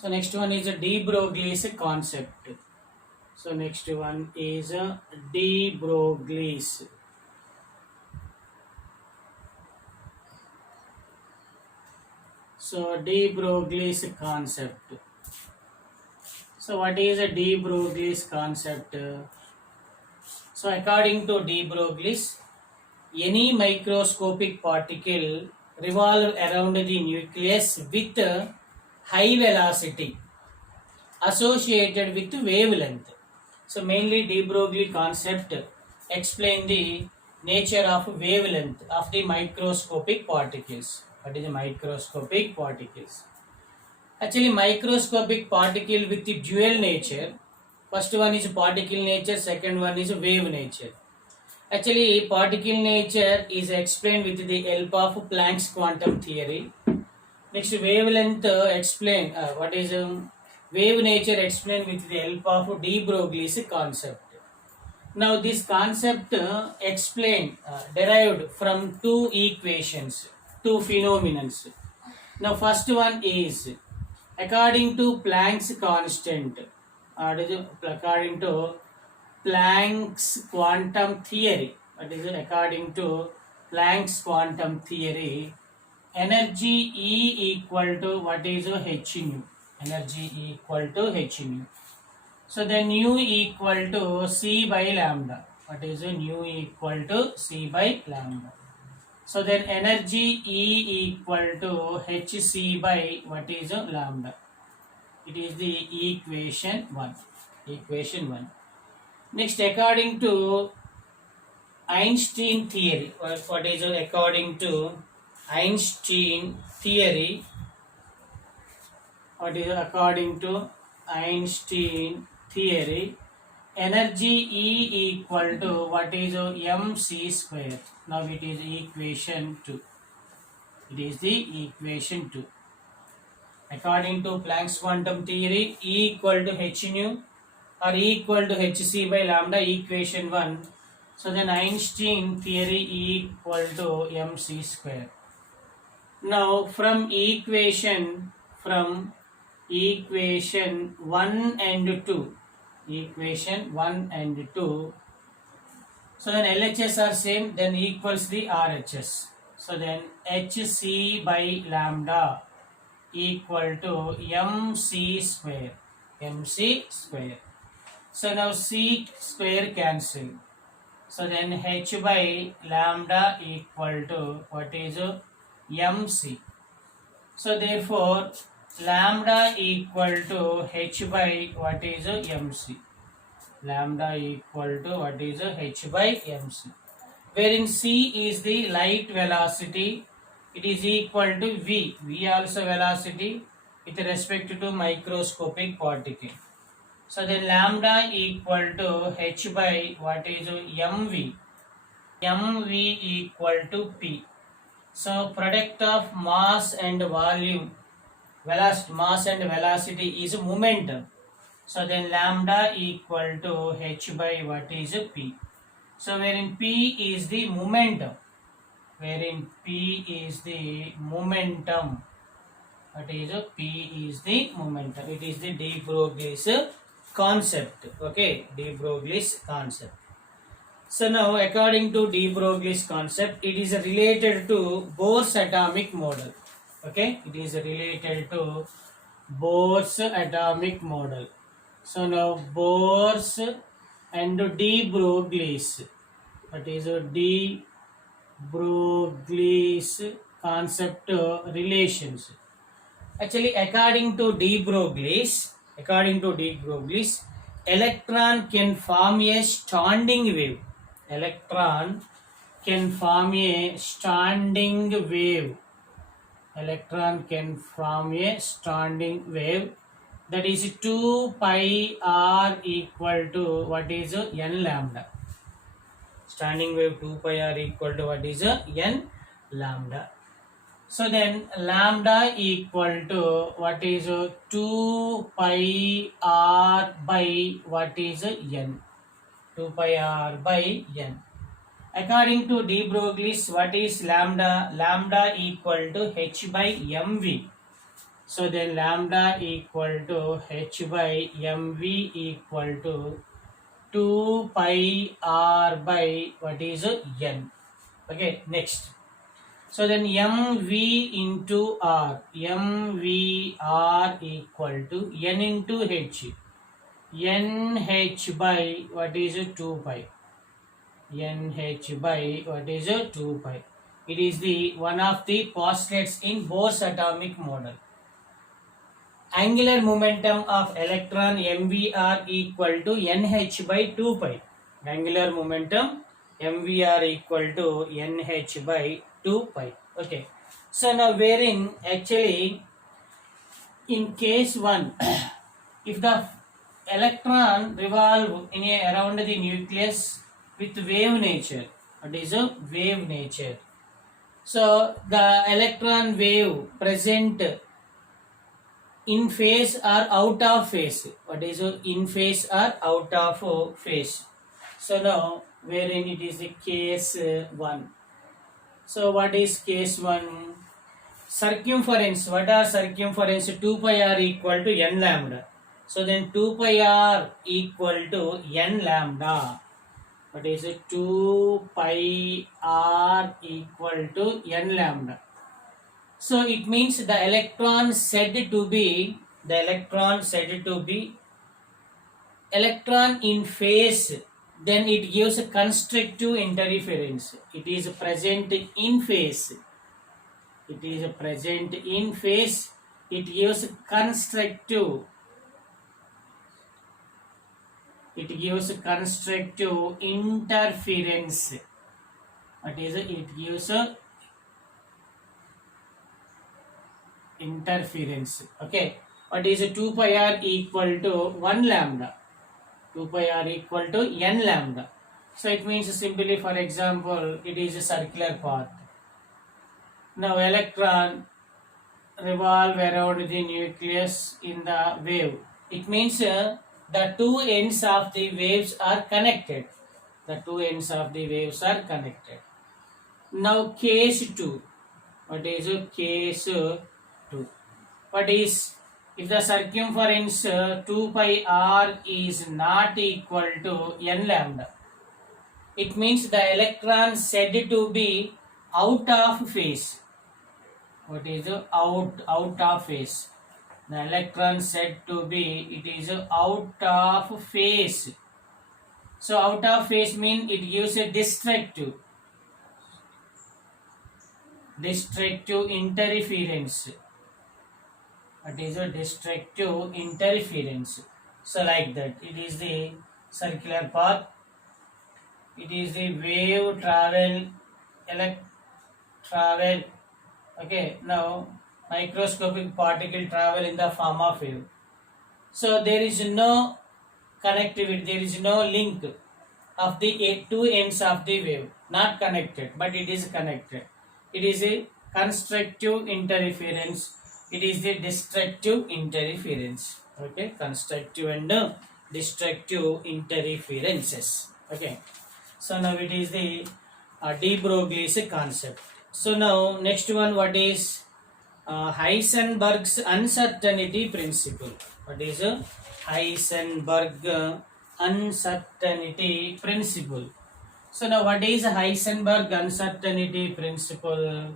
So next one is a de Broglie's concept. So next one is a de Broglie's. So de Broglie's concept. So what is a de Broglie's concept? So according to de Broglie's, any microscopic particle revolve around the nucleus with high velocity associated with wavelength. So mainly de Broglie concept explain the nature of wavelength of the microscopic particles. What is the microscopic particles? Actually, microscopic particle with the dual nature. First one is particle nature, second one is wave nature. Actually, particle nature is explained with the help of Planck's quantum theory. Next, wavelength explain what is wave nature explained with the help of de Broglie's concept. Now, this concept derived from two equations, two phenomena. Now, first one is according to Planck's constant, according to Planck's quantum theory. What is it? According to Planck's quantum theory, energy E equal to what is h nu? Energy equal to h nu. So then nu equal to c by lambda. What is nu equal to c by lambda? So then energy E equal to hc by what is lambda. It is the equation 1. Equation 1. Next, according to Einstein theory, what is according to Einstein theory? What is according to Einstein theory? Energy E equal to what is mc square. Now it is equation 2. It is the equation 2. According to Planck's quantum theory, E equal to h nu or E equal to hc by lambda, equation 1. So then Einstein theory E equal to mc square. Now from equation 1 and 2, equation 1 and 2, so then LHS are same, then equals the RHS. So then hc by lambda equal to mc square. mc square. So now c square cancel. So then h by lambda equal to what is mc. So therefore lambda equal to h by what is mc. Lambda equal to what is h by mc. Wherein c is the light velocity. It is equal to v. V also velocity with respect to microscopic particle. So then lambda equal to h by what is mv. mv equal to p. So product of mass and volume, mass and velocity is momentum. So then lambda equal to h by what is p. So wherein p is the momentum. Wherein p is the momentum. What is p is the momentum. It is the de Broglie's concept. Okay, de Broglie's concept. So now according to de Broglie's concept, it is related to Bohr's atomic model. Okay, it is related to Bohr's atomic model. So now Bohr's and de Broglie's. What is de Broglie's concept relations? Actually, according to de Broglie's, electron can form a standing wave. Electron can form a standing wave. Electron can form a standing wave, that is 2 pi r equal to what is n lambda. Standing wave 2 pi r equal to what is n lambda. So then lambda equal to what is 2 pi r by what is n. 2 pi r by n. According to de Broglie's, what is lambda? Lambda equal to h by mv. So then lambda equal to h by mv equal to 2 pi r by what is n. Okay, next. So then mv into r, mvr equal to n into h, nh by what is 2 pi, nh by what is 2 pi. It is the one of the postulates in Bohr's atomic model. Angular momentum of electron mvr equal to nh by 2 pi. Angular momentum mvr equal to nh by 2 pi. Okay. So now wherein actually in case 1 if the electron revolve in around the nucleus with wave nature, what is a wave nature? So the electron wave present in phase or out of phase. What is in phase or out of phase? So now wherein it is the case 1. So what is case 1? Circumference. What are circumference? 2 pi r equal to n lambda. So then 2 pi r equal to n lambda. What is it? 2 pi r equal to n lambda. So it means the electron said to be electron in phase, then it gives a constructive interference. It is present in phase. It is present in phase. It gives constructive. It gives constructive interference. What is it? It gives a interference. Okay. What is 2 pi r equal to 1 lambda? 2 pi r equal to n lambda. So it means simply, for example, it is a circular path. Now electron revolve around the nucleus in the wave. It means the two ends of the waves are connected. The two ends of the waves are connected. Now case 2. What is case 2? What is if the circumference 2 pi r is not equal to n lambda? It means the electron said to be out of phase. What is out of phase? The electron said to be it is out of phase. So out of phase means it gives a destructive interference. What is a destructive interference? So like that, it is the circular path. It is the wave travel. Okay, now microscopic particle travel in the form of wave. So there is no connectivity, there is no link of the two ends of the wave, not connected, but it is connected. It is a constructive interference. It is the destructive interference. Okay, constructive and destructive interferences. Okay, so now it is the de Broglie's concept. So now next one, what is Heisenberg's uncertainty principle? What is Heisenberg uncertainty principle? So now what is Heisenberg uncertainty principle?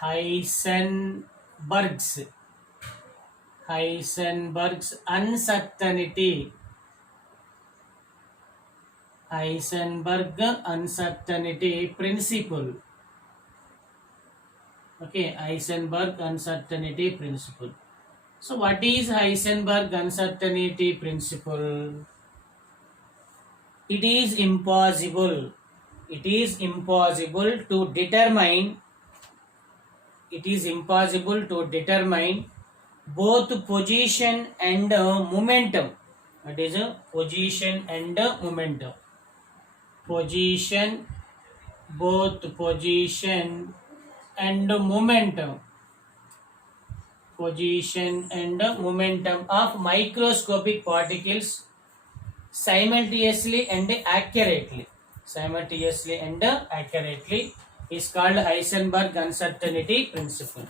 Heisenberg's uncertainty. Heisenberg uncertainty principle. Okay, Heisenberg uncertainty principle. So what is Heisenberg uncertainty principle? It is impossible to determine both position and momentum. That is position and momentum. Both position and momentum. Position and momentum of microscopic particles simultaneously and accurately. Is called Heisenberg uncertainty principle.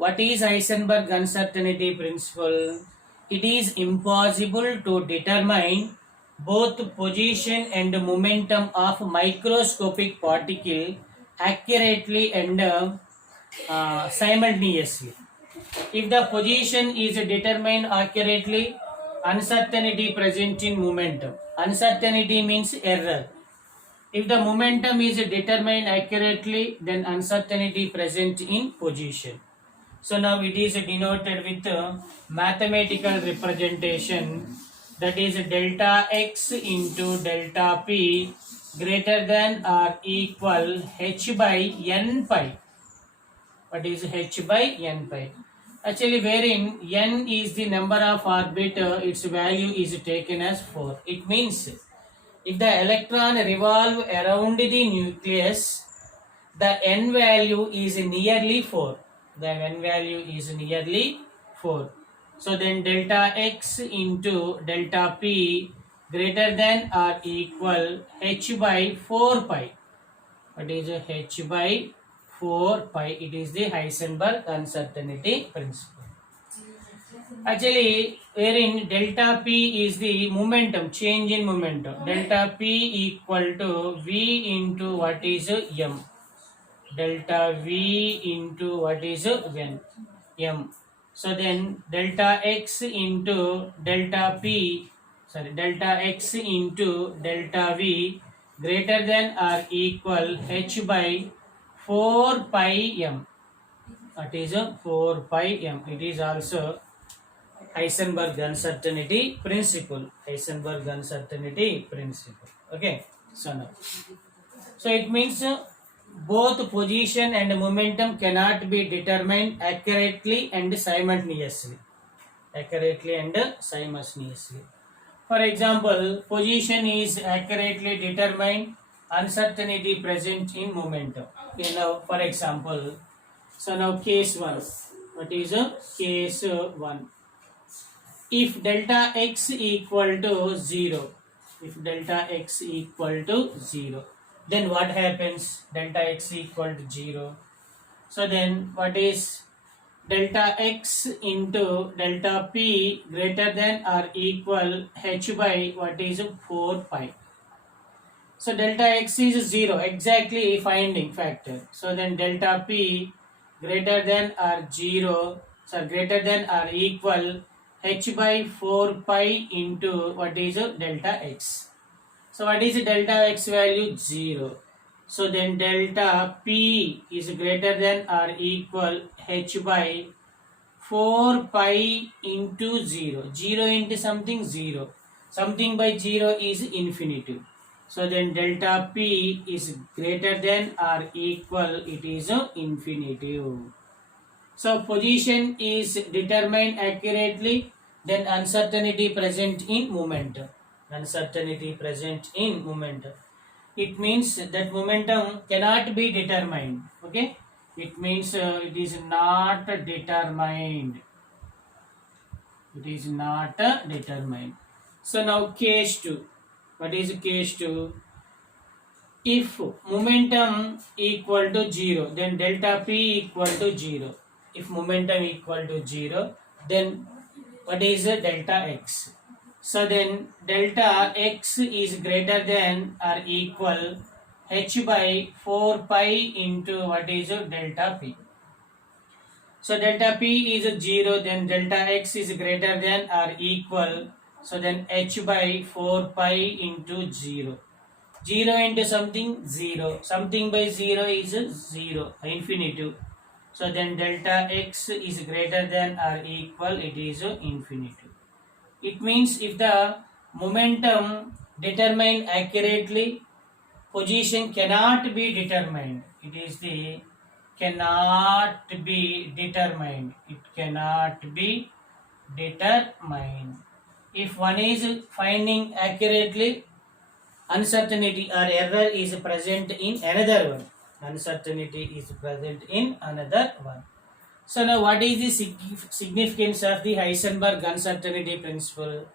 What is Heisenberg uncertainty principle? It is impossible to determine both position and momentum of microscopic particle accurately and simultaneously. If the position is determined accurately, uncertainty present in momentum. Uncertainty means error. If the momentum is determined accurately, then uncertainty present in position. So now it is denoted with a mathematical representation, that is delta x into delta p greater than or equal h by n pi. What is h by n pi? Actually, wherein n is the number of orbit, its value is taken as 4. It means if the electron revolve around the nucleus, the n value is nearly 4. The n value is nearly 4. So then delta x into delta p greater than or equal h by 4 pi. What is h by 4 pi? It is the Heisenberg uncertainty principle. Actually, wherein delta p is the momentum, change in momentum. Delta p equal to v into what is m. Delta v into what is m. So then delta x into delta p, delta x into delta v greater than or equal h by 4 pi m. That is 4 pi m. It is also Heisenberg uncertainty principle. Heisenberg uncertainty principle. Okay. So now, so it means both position and momentum cannot be determined accurately and simultaneously. Accurately and simultaneously. For example, position is accurately determined, uncertainty present in momentum. Okay, now for example, so now case 1. What is case 1? If delta x equal to 0, if delta x equal to 0, then what happens? Delta x equal to 0. So then what is delta x into delta p greater than or equal h by what is 4 pi. So delta x is 0, exactly finding factor. So then delta p greater than or 0, so greater than or equal h by 4 pi into what is delta x. So what is delta x value? 0. So then delta p is greater than or equal h by 4 pi into 0. 0 into something 0. Something by 0 is infinitive. So then delta p is greater than or equal, it is infinitive. So position is determined accurately, then uncertainty present in momentum. Uncertainty present in momentum. It means that momentum cannot be determined. Okay, it means it is not determined. It is not determined. So now case 2. What is case 2? If momentum equal to 0, then delta p equal to 0. If momentum equal to 0, then what is delta x? So then delta x is greater than or equal h by 4 pi into what is delta p. So delta p is 0, then delta x is greater than or equal, so then h by 4 pi into 0. 0 into something 0. Something by 0 is 0, infinitive. So then delta x is greater than or equal, it is infinitive. It means if the momentum determined accurately, position cannot be determined. It is the cannot be determined. It cannot be determined. If one is finding accurately, uncertainty or error is present in another one. Uncertainty is present in another one. So now what is the significance of the Heisenberg uncertainty principle?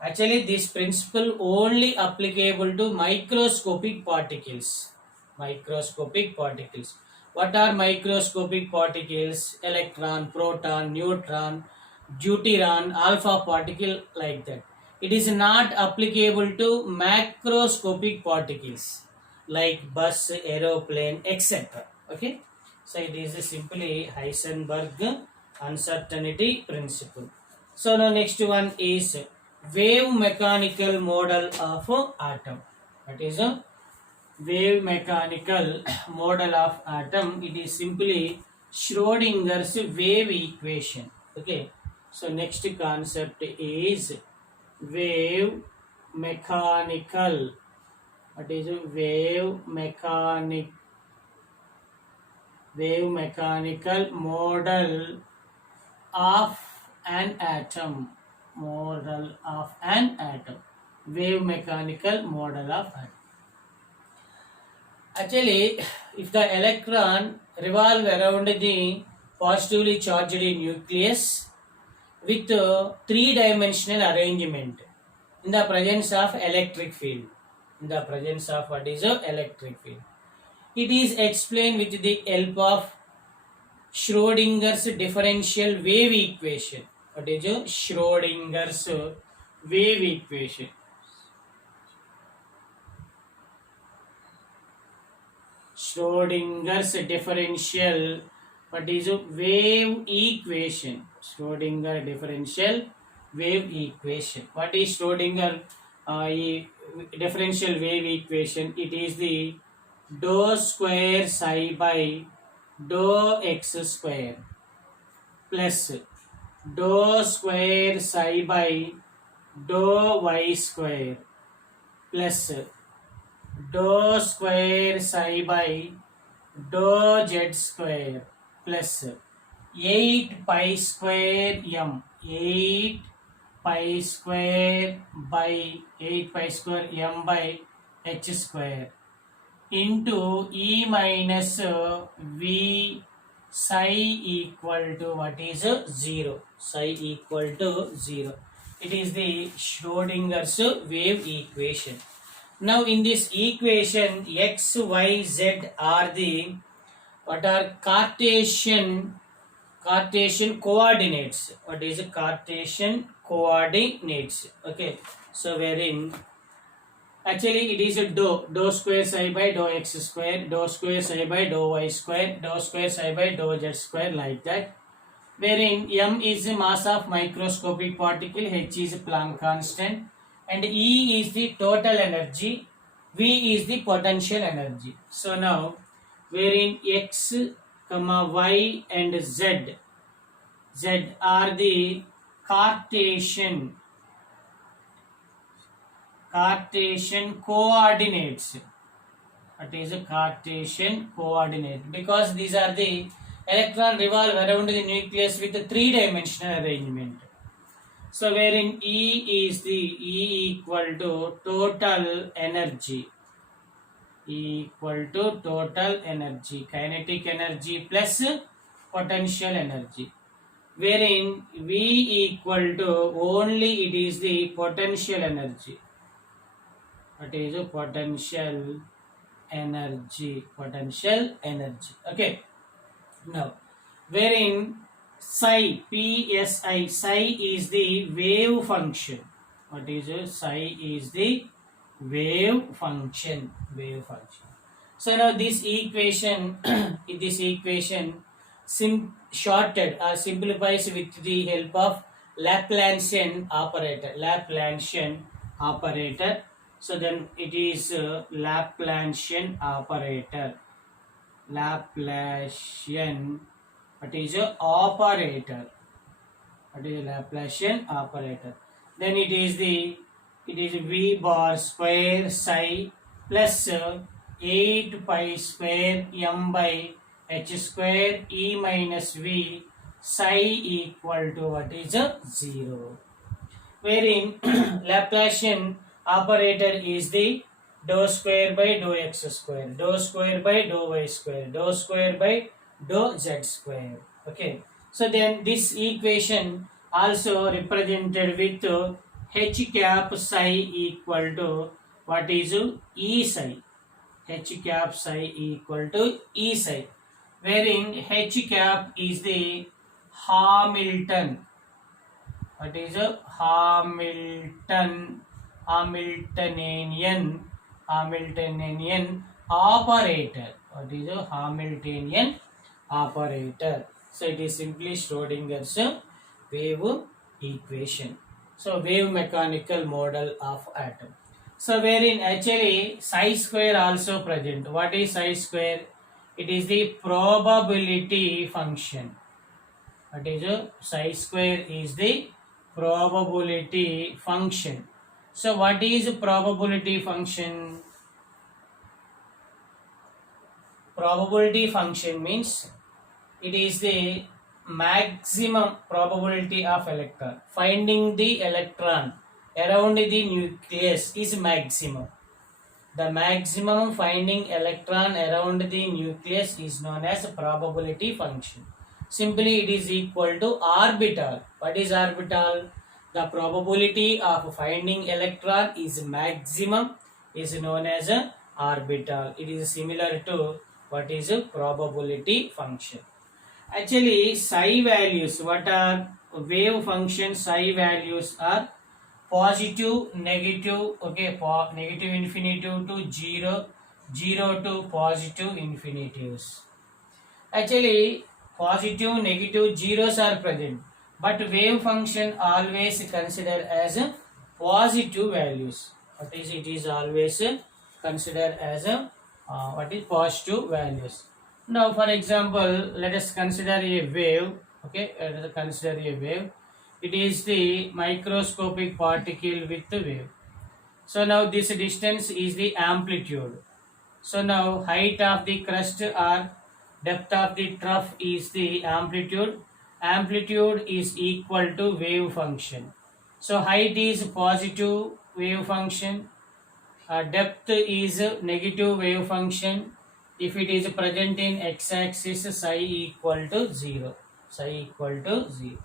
Actually, this principle only applicable to microscopic particles. Microscopic particles. What are microscopic particles? Electron, proton, neutron, deuteron, alpha particle, like that. It is not applicable to macroscopic particles like bus, aeroplane, etc. Okay, so it is simply Heisenberg uncertainty principle. So now next one is wave mechanical model of atom. That is a wave mechanical model of atom. It is simply Schrodinger's wave equation. Okay, so next concept is wave mechanical. What is a wave mechanical model of an atom. Model of an atom. Wave mechanical model of atom. Actually, if the electron revolve around the positively charged nucleus with three-dimensional arrangement in the presence of electric field, in the presence of what is a electric field, it is explained with the help of Schrodinger's differential wave equation. What is a Schrodinger's wave equation? Schrodinger's differential, what is a wave equation? Schrodinger differential wave equation. What is Schrodinger differential wave equation? It is the dou square psi by dou x square plus dou square psi by dou y square plus dou square psi by dou z square plus 8 pi square m, 8 pi square by 8 pi square m by h square into E minus V psi equal to what is 0. Psi equal to 0. It is the Schrodinger's wave equation. Now in this equation, x, y, z are the what are Cartesian coordinates. What is Cartesian coordinates? Okay, so wherein actually it is a dou square psi by dou x square, dou square psi by dou y square, dou square psi by dou z square, like that. Wherein m is the mass of microscopic particle, h is Planck constant, and E is the total energy, V is the potential energy. So now, wherein x, y and z are the Cartesian coordinates. What is a Cartesian coordinate? Because these are the electron revolve around the nucleus with a three-dimensional arrangement. So wherein E equal to total energy, kinetic energy plus potential energy. Wherein V equal to only it is the potential energy. What is a potential energy? Okay. Now, wherein psi, psi is the wave function. What is it? Psi is the wave function. So now this equation, shorted or simplifies with the help of Laplacian operator. So then it is Laplacian operator. What is a operator? Laplacian operator? Then it is V bar square psi plus 8 pi square m by h square E minus V psi equal to what is 0. Wherein Laplacian operator is the dou square by dou x square, dou square by dou y square, dou square by dou z square. Okay. So then this equation also represented with h cap psi equal to what is E psi. H cap psi equal to E psi. wherein h cap is the Hamilton. What is a Hamiltonian operator? What is a Hamiltonian operator? So it is simply Schrodinger's wave equation. So wave mechanical model of atom. So wherein actually psi square also present. What is psi square? It is the probability function. What is a psi square is the probability function. So what is probability function? Probability function means it is the maximum probability of electron. Finding the electron around the nucleus is maximum. The maximum finding electron around the nucleus is known as probability function. Simply it is equal to orbital. What is orbital? The probability of finding electron is maximum is known as a orbital. It is similar to what is a probability function. Actually psi values, what are wave function psi values are positive, negative, okay, negative infinitive to 0, 0 to positive infinitives. Actually positive, negative, zeros are present, but wave function always considered as positive values. What is it is always considered as what is positive values. Now for example, let us consider a wave. Okay, let us consider a wave. It is the microscopic particle with the wave. So now this distance is the amplitude. So now height of the crust or depth of the trough is the amplitude. Amplitude is equal to wave function. So height is positive wave function. Depth is negative wave function. If it is present in x-axis, psi equal to 0. Psi equal to 0.